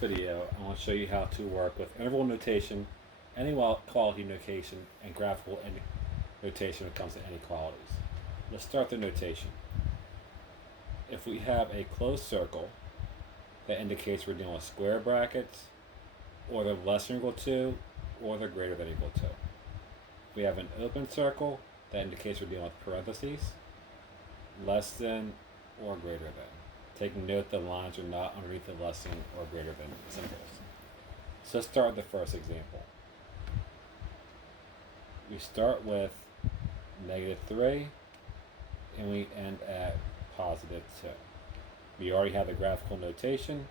video, I want to show you how to work with interval notation, inequality notation, and graphical notation when it comes to inequalities. Let's start the notation. If we have a closed circle, that indicates we're dealing with square brackets, or they're less than or equal to, or they're greater than or equal to. If we have an open circle, that indicates we're dealing with parentheses, less than or greater than. Taking note the lines are not underneath the less than or greater than symbols. So let's start with the first example. We start with -3 and we end at +2. We already have the graphical notation,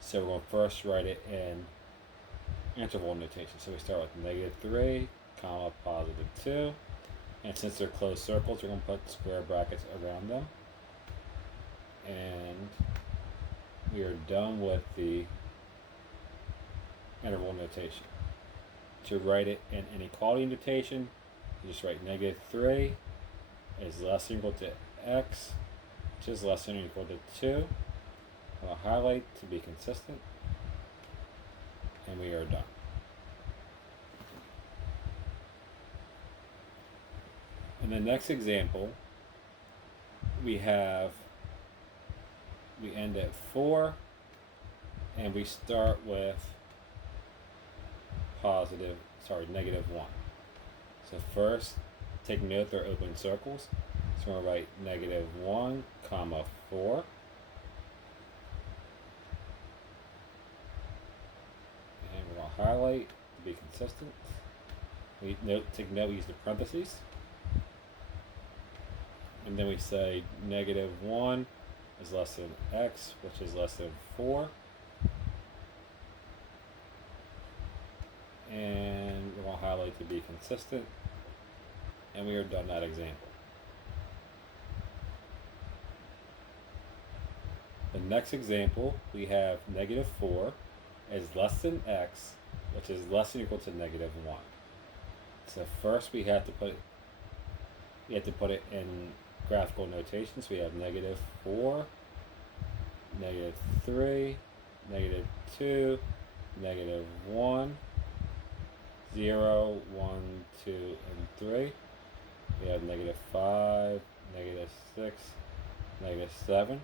so we're going to first write it in interval notation. So we start with -3, comma, +2. And since they're closed circles, we're going to put square brackets around them. And we are done with the interval notation. To write it in inequality notation, you just write -3 is less than or equal to x, which is less than or equal to 2. I'll highlight to be consistent, and we are done. In the next example, we end at 4 and we start with -1. So first, take note they're open circles. So we're going to write -1, comma, 4. And we're going to highlight to be consistent. Take note we use the parentheses. And then we say -1 is less than x, which is less than 4. And we're going to highlight to be consistent. And we are done that example. The next example, we have -4 is less than x, which is less than or equal to -1. So first we have to put it in graphical notation. So we have -4, -3, -2, -1, 0, 1, 2, and 3. We have -5, -6, -7.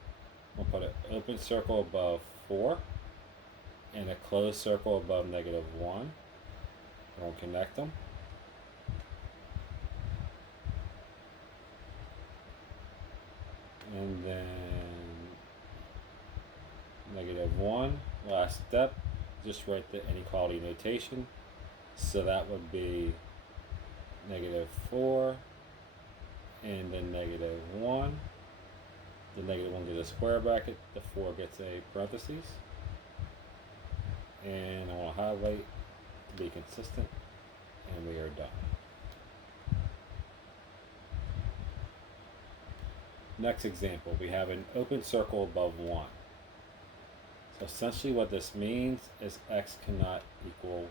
We'll put an open circle above 4 and a closed circle above -1. We'll connect them. And then -1, last step, just write the inequality notation. So that would be -4 and then -1. The -1 gets a square bracket, the 4 gets a parentheses. And I want to highlight to be consistent, and we are done. Next example, we have an open circle above 1. So essentially what this means is x cannot equal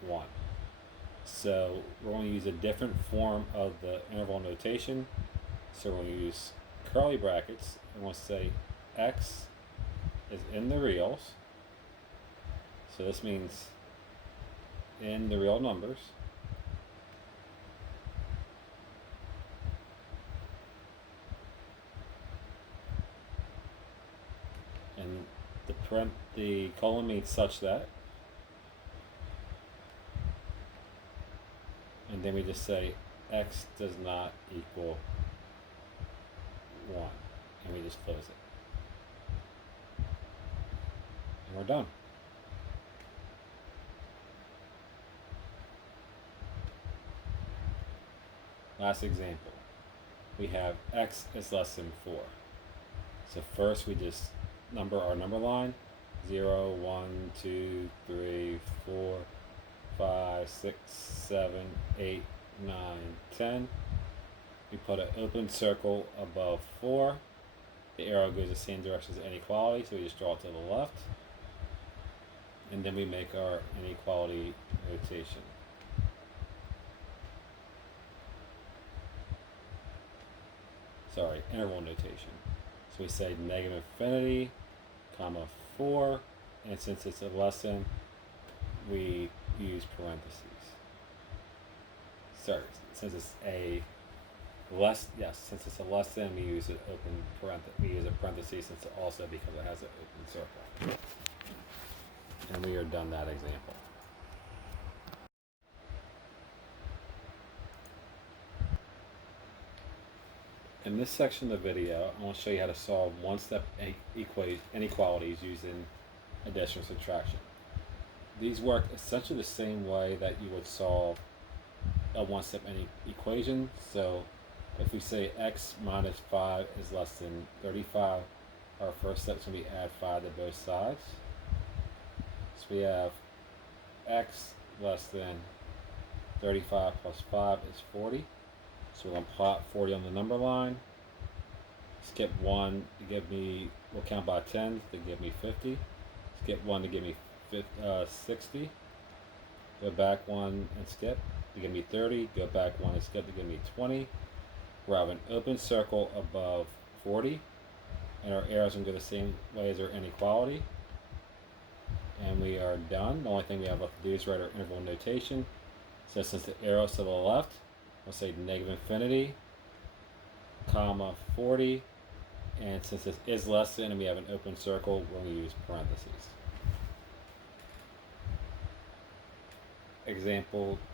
1. So we're going to use a different form of the interval notation. So we're going to use curly brackets, and we'll say x is in the reals. So this means in the real numbers. And the colon means such that. And then we just say x does not equal 1. And we just close it. And we're done. Last example. We have x is less than 4. So first we just number our number line. 0, 1, 2, 3, 4, 5, 6, 7, 8, 9, 10. We put an open circle above 4. The arrow goes the same direction as inequality, so we just draw it to the left. And then we make our inequality notation. Interval notation. So we say negative infinity, comma 4, and since it's a less than, we use parentheses. Sorry, since it's a since it's a less than, we use an open parenthesis. We use a parenthesis since it also because it has an open circle. And we are done that example. In this section of the video, I want to show you how to solve one-step inequalities using addition or subtraction. These work essentially the same way that you would solve a one-step equation. So if we say x minus 5 is less than 35, our first step is going to be add 5 to both sides. So we have x less than 35 plus 5 is 40. So we're going to plot 40 on the number line. Skip 1 to give me, we'll count by 10s to give me 50. Skip 1 to give me 60. Go back 1 and skip to give me 30. Go back 1 and skip to give me 20. We'll have an open circle above 40. And our arrows are going to go the same way as our inequality. And we are done. The only thing we have left to do is write our interval notation. So since the arrow's to the left, we'll say negative infinity, comma 40, and since this is less than and we have an open circle, we'll use parentheses.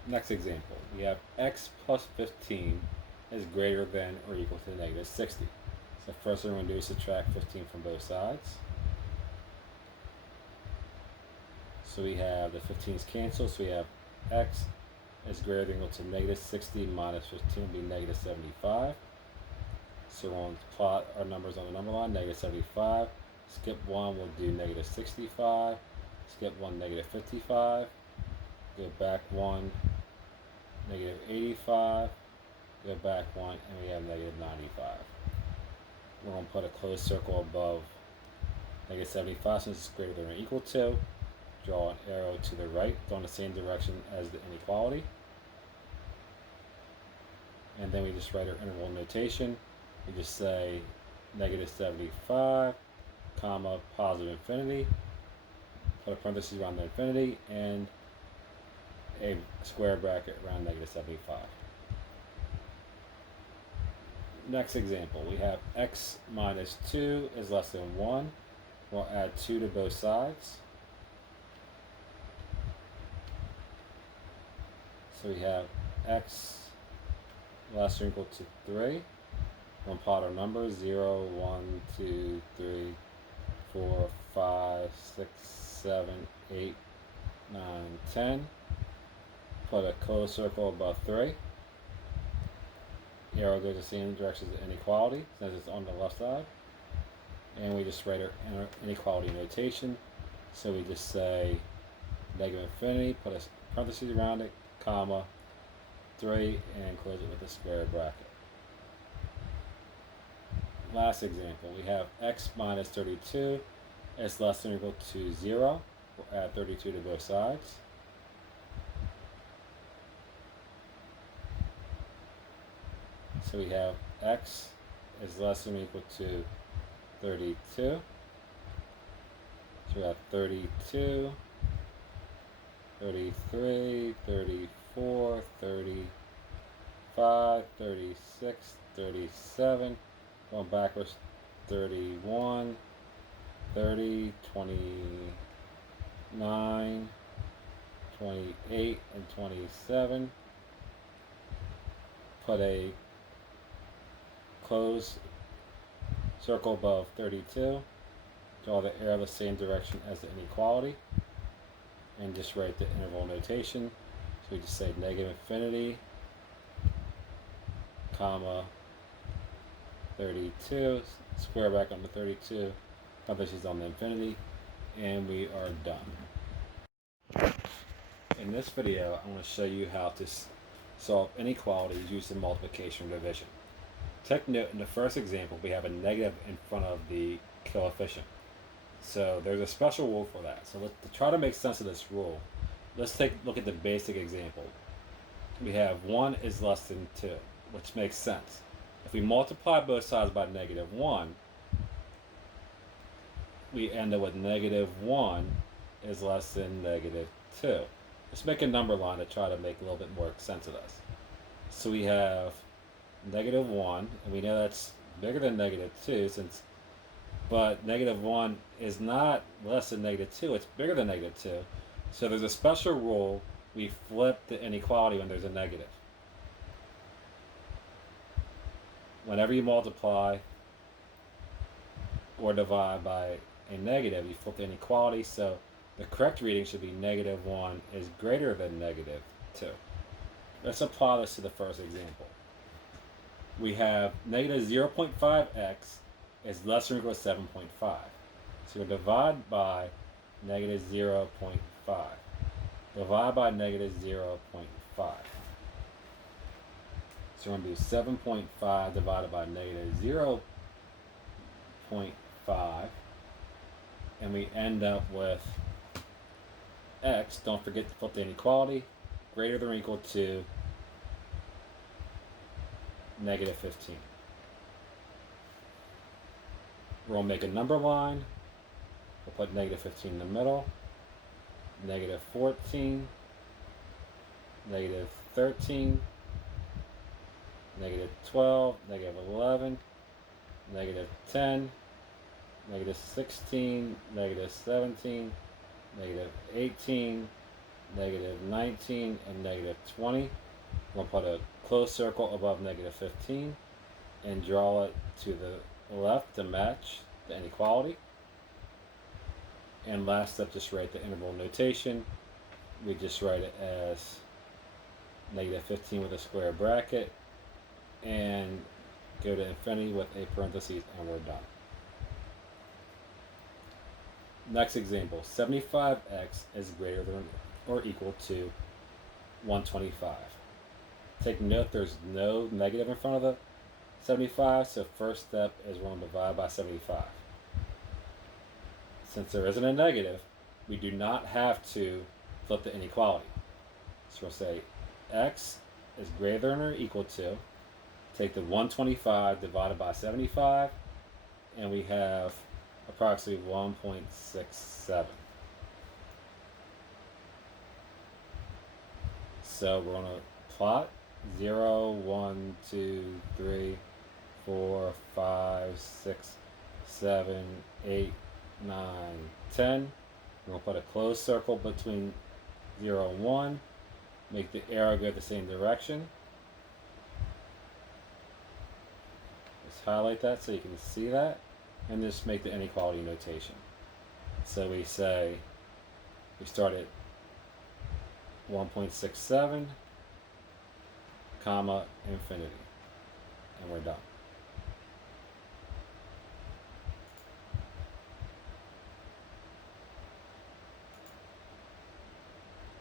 Next example, we have x plus 15 is greater than or equal to negative 60. So first thing we're going to do is subtract 15 from both sides. So we have the 15's cancel, so we have x is greater than or equal to negative 60 minus 15 will be negative 75. So we're going to plot our numbers on the number line, negative 75. Skip 1, we'll do negative 65. Skip 1, negative 55. Go back 1, negative 85. Go back 1, and we have negative 95. We're going to put a closed circle above negative 75 since it's greater than or equal to. Draw an arrow to the right, go in the same direction as the inequality. And then we just write our interval notation. We just say negative 75, comma, positive infinity. Put a parenthesis around the infinity and a square bracket around negative 75. Next example, we have x minus 2 is less than 1. We'll add 2 to both sides. So we have x less than or equal to 3. We're going to plot our numbers 0, 1, 2, 3, 4, 5, 6, 7, 8, 9, 10. Put a closed circle above 3. Arrow goes the same direction as the inequality since it's on the left side. And we just write our inequality notation. So we just say negative infinity, put a parenthesis around it, comma, 3, and close it with a square bracket. Last example, we have x minus 32 is less than or equal to 0. We'll add 32 to both sides. So we have x is less than or equal to 32. So we have 32, 33, 34, 35, 36, 37, going backwards, 31, 30, 29, 28, and 27. Put a closed circle above 32. Draw the arrow the same direction as the inequality. And just write the interval notation. So we just say negative infinity, comma, 32, square back on the 32, parentheses on the infinity, and we are done. In this video, I want to show you how to solve inequalities using multiplication or division. Take note, in the first example, we have a negative in front of the coefficient. So there's a special rule for that. So to try to make sense of this rule, let's take a look at the basic example. We have 1 is less than 2, which makes sense. If we multiply both sides by negative 1, we end up with -1 is less than -2. Let's make a number line to try to make a little bit more sense of this. So we have -1, and we know that's bigger than -2 but -1 is not less than -2, it's bigger than -2. So there's a special rule, we flip the inequality when there's a negative. Whenever you multiply or divide by a negative, you flip the inequality, so the correct reading should be -1 is greater than -2. Let's apply this to the first example. We have -0.5x is less than or equal to 7.5. So we'll divide by -0.5. Divide by -0.5. So we're going to do 7.5 divided by -0.5. And we end up with x, don't forget to flip the inequality, greater than or equal to -15. We're going to make a number line. We'll put -15 in the middle, -14, -13, -12, -11, -10, -16, -17, -18, -19, and -20. We're going to put a closed circle above -15 and draw it to the left to match the inequality. And last step, just write the interval notation. We just write it as -15 with a square bracket and go to infinity with a parentheses, and we're done. Next example, 75x is greater than or equal to 125. Take note there's no negative in front of the 75, so first step is we're going to divide by 75. Since there isn't a negative, we do not have to flip the inequality. So we'll say x is greater than or equal to, take the 125 divided by 75, and we have approximately 1.67. So we're going to plot 0, 1, 2, 3, 4, 5, 6, 7, 8, 9, 10. We're going to put a closed circle between 0 and 1. Make the arrow go the same direction. Just highlight that so you can see that. And just make the inequality notation. So we say, we start at 1.67, comma, infinity. And we're done.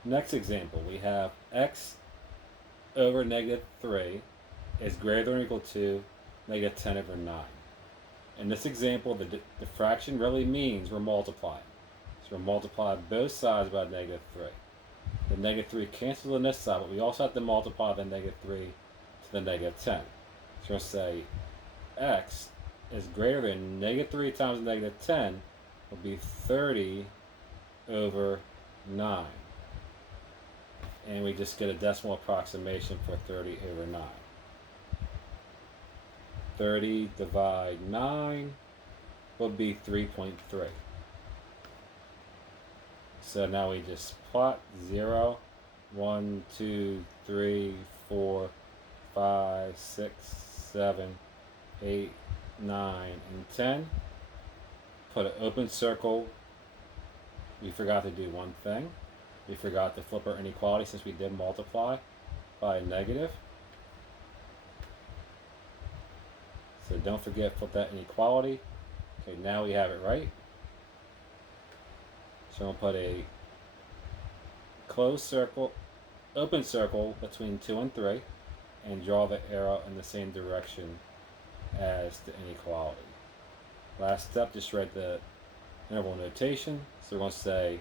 Next example, we have x over -3 is greater than or equal to -10 over 9. In this example, the fraction really means we're multiplying. So we're multiplying both sides by -3. The -3 cancels on this side, but we also have to multiply the -3 to the -10. So we'll say x is greater than -3 times -10 will be 30 over 9. And we just get a decimal approximation for 30 over 9. 30 divide 9 would be 3.3. So now we just plot 0, 1, 2, 3, 4, 5, 6, 7, 8, 9, and 10. Put an open circle. We forgot to do one thing. We forgot to flip our inequality since we did multiply by a negative. So don't forget, flip that inequality. Okay, now we have it right. So we'll put a closed circle, open circle between 2 and 3, and draw the arrow in the same direction as the inequality. Last step, just write the interval notation. So we're going to say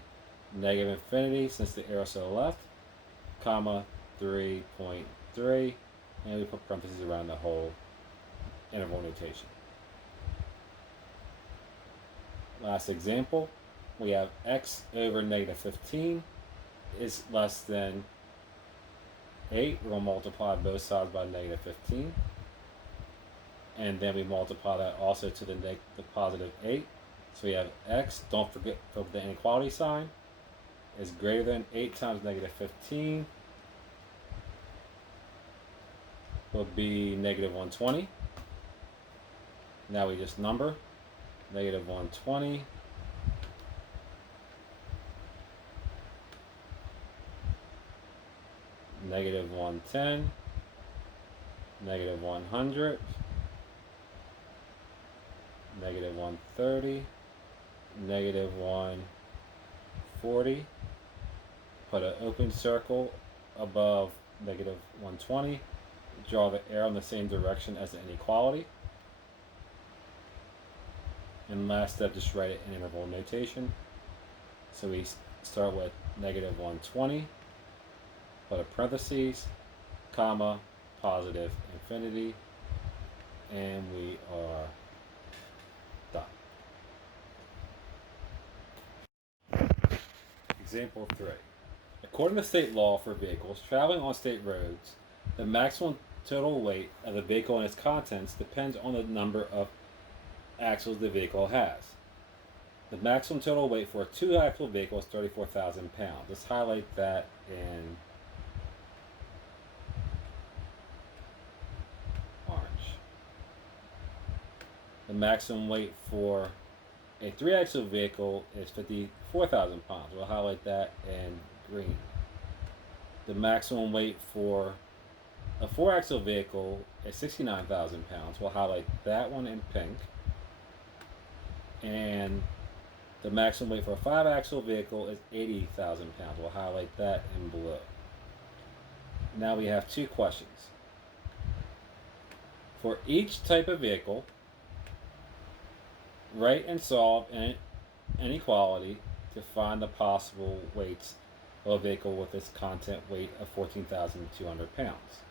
-infinity, since the arrow's to the left, comma, 3.3, and we put parentheses around the whole interval notation. Last example, we have x over negative 15 is less than 8. We're going to multiply both sides by negative 15. And then we multiply that also to the positive 8. So we have x, don't forget the inequality sign, is greater than 8 times negative 15 will be negative 120. Now we just number negative 120 negative 110 negative 100 negative 130 negative 140. Put an open circle above negative 120. Draw the arrow in the same direction as the inequality. And last step, just write it in interval notation. So we start with negative 120, put a parentheses, comma, positive infinity, and we are done. Example 3. According to state law for vehicles traveling on state roads, the maximum total weight of the vehicle and its contents depends on the number of axles the vehicle has. The maximum total weight for a 2-axle vehicle is 34,000 pounds. Let's highlight that in orange. The maximum weight for a 3-axle vehicle is 54,000 pounds. We'll highlight that in green. The maximum weight for a 4-axle vehicle is 69,000 pounds. We'll highlight that one in pink. And the maximum weight for a 5-axle vehicle is 80,000 pounds. We'll highlight that in blue. Now we have 2 questions. For each type of vehicle, write and solve an inequality to find the possible weights of a vehicle with its content weight of 14,200 pounds.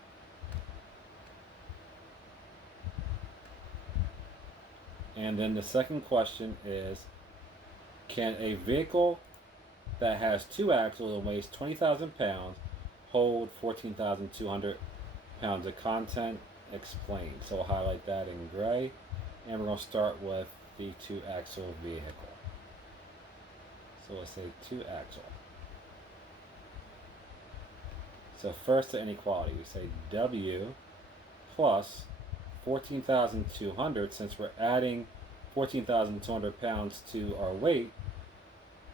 And then the second question is, can a vehicle that has 2 axles and weighs 20,000 pounds hold 14,200 pounds of content? Explain. So we'll highlight that in gray, and we're going to start with the 2-axle vehicle. So let's say 2-axle. So first the inequality, we say W plus 14,200, since we're adding 14,200 pounds to our weight,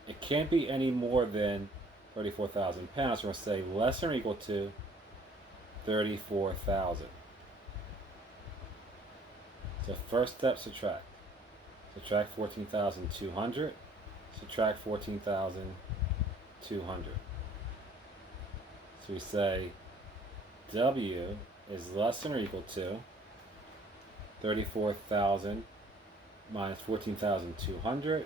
it can't be any more than 34,000 pounds. We're going to say less than or equal to 34,000. So first step, subtract. Subtract 14,200. Subtract 14,200. So we say W is less than or equal to 34,000 minus 14,200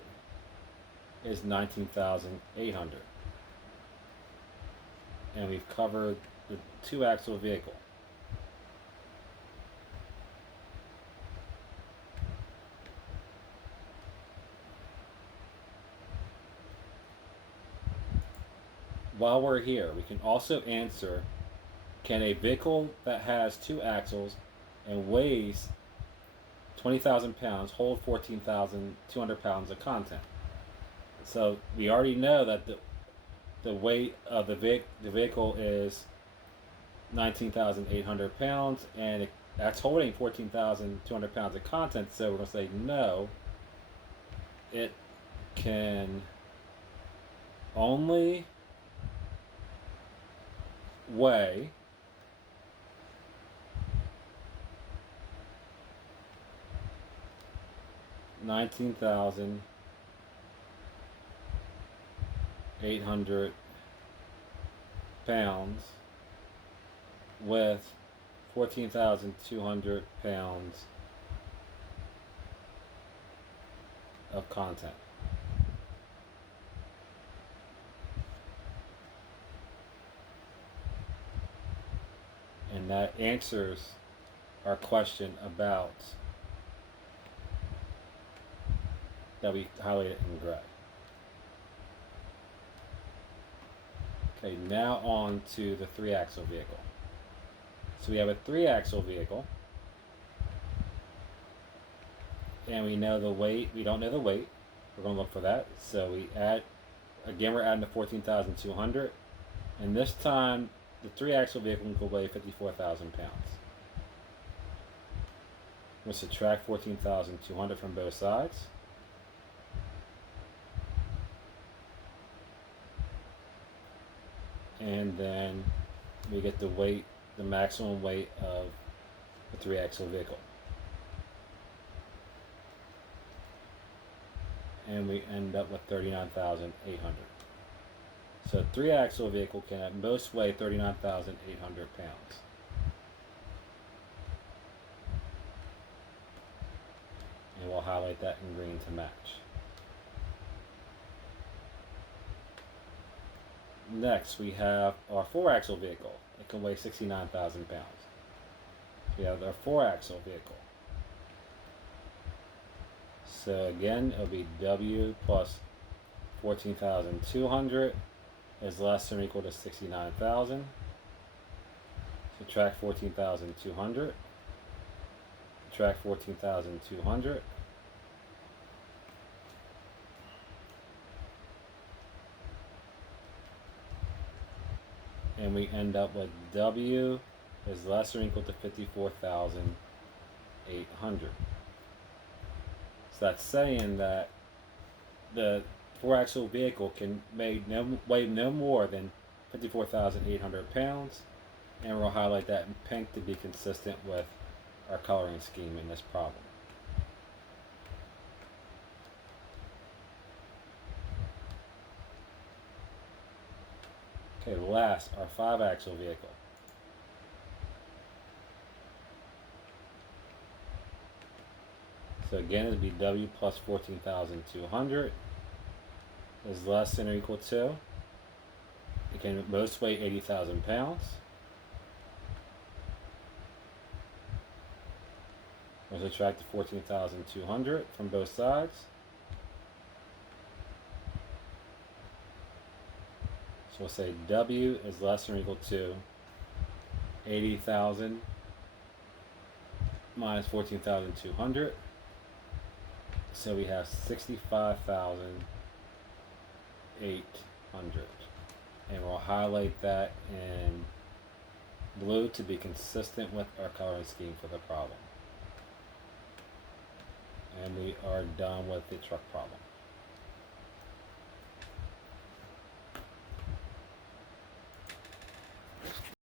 is 19,800. And we've covered the 2-axle vehicle. While we're here, we can also answer, can a vehicle that has 2 axles and weighs 20,000 pounds hold 14,200 pounds of content? So we already know that the weight of the vehicle is 19,800 pounds, and that's holding 14,200 pounds of content. So we're going to say no, it can only weigh 19,800 pounds with 14,200 pounds of content. And that answers our question about that we highlighted in gray. Okay, now on to the 3-axle vehicle. So we have a 3-axle vehicle, and we know the weight. We don't know the weight. We're going to look for that. So we add, again, we're adding the 14,200, and this time the 3-axle vehicle will weigh 54,000 pounds. We'll subtract 14,200 from both sides. And then we get the weight, the maximum weight of the 3-axle vehicle. And we end up with 39,800. So a 3-axle vehicle can at most weigh 39,800 pounds. And we'll highlight that in green to match. Next, we have our 4-axle vehicle. It can weigh 69,000 pounds. We have our 4-axle vehicle. So again, it'll be W plus 14,200 is less than or equal to 69,000. Subtract 14,200. Subtract 14,200. And we end up with W is less or equal to 54,800. So that's saying that the 4-axle vehicle can weigh no more than 54,800 pounds, and we'll highlight that in pink to be consistent with our coloring scheme in this problem. Okay, last, our 5-axle vehicle. So again, it'd be W plus 14,200 is less than or equal to, it can most weigh 80,000 pounds. We'll subtract the 14,200 from both sides. So we'll say W is less than or equal to 80,000 minus 14,200. So we have 65,800. And we'll highlight that in blue to be consistent with our coloring scheme for the problem. And we are done with the truck problem.